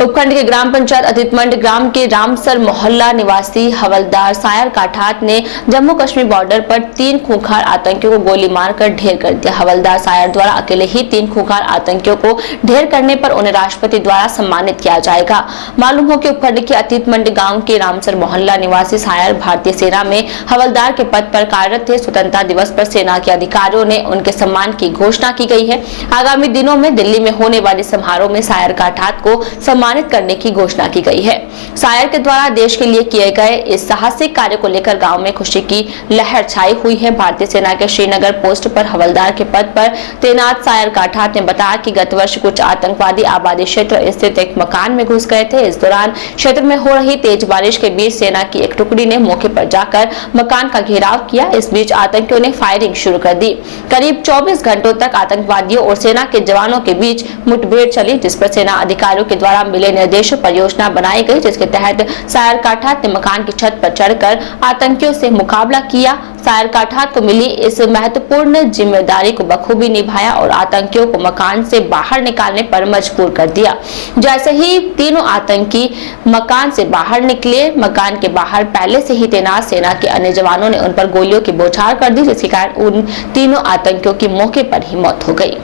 उपखंड के ग्राम पंचायत अतीतमंड ग्राम के रामसर मोहल्ला निवासी हवलदार सायर काठात ने जम्मू कश्मीर बॉर्डर पर 3 खूंखार आतंकियों को गोली मारकर ढेर कर दिया। हवलदार सायर द्वारा अकेले ही 3 खूंखार आतंकियों को ढेर करने पर उन्हें राष्ट्रपति द्वारा सम्मानित किया जाएगा। मालूम हो कि उपखंड के अतीतमंड गांव के रामसर मोहल्ला निवासी सायर भारतीय सेना में हवलदार के पद पर कार्यरत थे। स्वतंत्रता दिवस पर सेना के अधिकारियों ने उनके सम्मान की घोषणा की गई है। आगामी दिनों में दिल्ली में होने वाले समारोह में सायर काठात को सम्मानित करने की घोषणा की गई है। सायर के द्वारा देश के लिए किए गए इस साहसिक कार्य को लेकर गांव में खुशी की लहर छाई हुई है। भारतीय सेना के श्रीनगर पोस्ट पर हवलदार के पद पर तैनात सायर काठात ने बताया कि गत वर्ष कुछ आतंकवादी आबादी क्षेत्र स्थित एक मकान में घुस गए थे। इस दौरान क्षेत्र में हो रही तेज बारिश के बीच सेना की एक टुकड़ी ने मौके पर जाकर मकान का घेराव किया। इस बीच आतंकियों ने फायरिंग शुरू कर दी। करीब 24 घंटों तक आतंकवादियों और सेना के जवानों के बीच मुठभेड़ चली, जिस पर सेना अधिकारियों के द्वारा मिले निर्देशों पर योजना बनाई गई, जिसके तहत सायर काठात ने मकान की छत पर चढ़कर आतंकियों से मुकाबला किया। सायर काठात को मिली इस महत्वपूर्ण जिम्मेदारी को बखूबी निभाया और आतंकियों को मकान से बाहर निकालने पर मजबूर कर दिया। जैसे ही तीनों आतंकी मकान से बाहर निकले, मकान के बाहर पहले से ही तैनात सेना के अन्य जवानों ने उन पर गोलियों की बौछार कर दी, जिसके कारण उन तीनों आतंकियों की मौके पर ही मौत हो गई।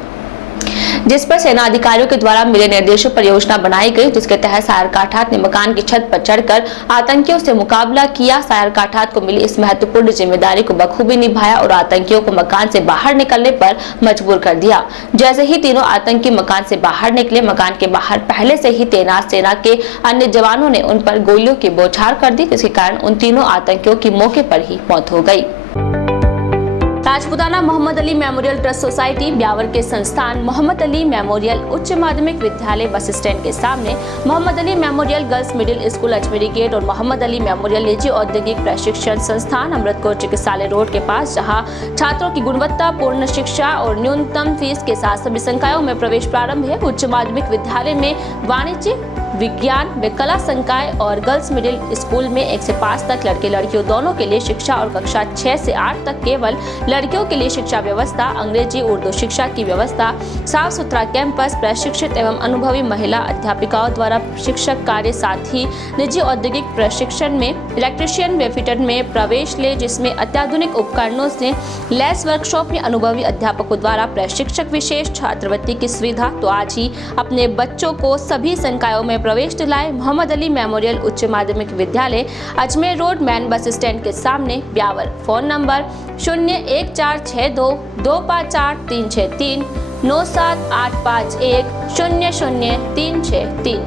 जिस पर सेना अधिकारियों के द्वारा मिले निर्देशों पर योजना बनाई गई, जिसके तहत सायर काठात ने मकान की छत पर चढ़कर आतंकियों से मुकाबला किया। सायर काठात को मिली इस महत्वपूर्ण जिम्मेदारी को बखूबी निभाया और आतंकियों को मकान से बाहर निकलने पर मजबूर कर दिया। जैसे ही तीनों आतंकी मकान से बाहर निकले, मकान के बाहर पहले से ही तैनात सेना के अन्य जवानों ने उन पर गोलियों की बौछार कर दी, जिसके कारण उन तीनों आतंकियों की मौके पर ही मौत हो गई। Rajputana Mohammad Ali memorial trust society Beawar के संस्थान मोहम्मद अली मेमोरियल उच्च माध्यमिक विद्यालय बस स्टैंड के सामने Mohammad Ali memorial girls middle school Ajmeri gate और मोहम्मद अली मेमोरियल निजी औद्योगिक प्रशिक्षण संस्थान अमृतकोर चिकित्सालय रोड के पास, जहां छात्रों की गुणवत्तापूर्ण शिक्षा और न्यूनतम फीस के साथ सभी संकायों में प्रवेश प्रारंभ है। उच्च माध्यमिक विद्यालय में वाणिज्य, विज्ञान व कला संकाय और गर्ल्स मिडिल स्कूल में 1 से 5 तक लड़के लड़कियों दोनों के लिए शिक्षा और कक्षा 6 से 8 तक केवल लड़कियों के लिए शिक्षा व्यवस्था, अंग्रेजी उर्दू शिक्षा की व्यवस्था, साफ सुथरा कैंपस, प्रशिक्षित एवं अनुभवी महिला अध्यापिकाओं द्वारा शिक्षक कार्य, साथ ही निजी औद्योगिक प्रशिक्षण में इलेक्ट्रीशियन व फिटर में प्रवेश ले, जिसमें अत्याधुनिक उपकरणों से लैस वर्कशॉप में अनुभवी अध्यापकों द्वारा प्रशिक्षक विशेष छात्रवृत्ति की सुविधा। तो आज ही अपने बच्चों को सभी संकायों में प्रवेश दिलाए। मोहम्मद अली मेमोरियल उच्च माध्यमिक विद्यालय अजमेर रोड मैन बस स्टैंड के सामने ब्यावर। Phone number 01462 254 363 97851 00363।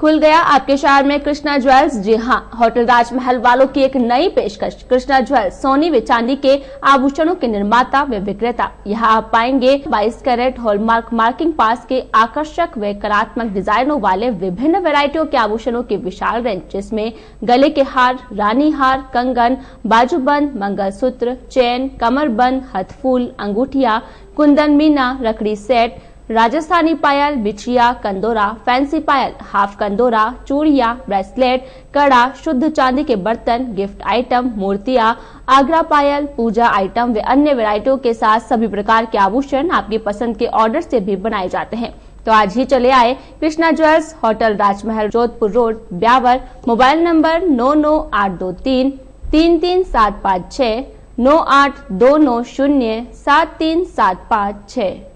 खुल गया आपके शहर में कृष्णा ज्वेल्स। जी हां, होटल राजमहल वालों की एक नई पेशकश। कृष्णा ज्वेल्स सोने व चांदी के आभूषणों के निर्माता व विक्रेता। यहां आप पाएंगे 22 कैरेट हॉलमार्क मार्किंग पास के आकर्षक व कलात्मक डिजाइनों वाले विभिन्न वैरायटियों के आभूषणों की विशाल रेंज, जिसमें गले के हार, रानी हार, कंगन, बाजूबंद, मंगलसूत्र, चेन, कमरबंद, हथफूल, अंगूठिया, कुंदन मीना, रखड़ी सेट, राजस्थानी पायल, बिछिया, कंदोरा, फैंसी पायल, हाफ कंदोरा, चूड़िया, ब्रेसलेट, कड़ा, शुद्ध चांदी के बर्तन, गिफ्ट आइटम, मूर्तियां, आगरा पायल, पूजा आइटम व अन्य वैरायटियों के साथ सभी प्रकार के आभूषण आपकी पसंद के ऑर्डर से भी बनाए जाते हैं। तो आज ही चले आए कृष्णा ज्वेल्स, होटल राजमहल, Jodhpur road, Beawar. Mobile number 99823 33756 98290 73756।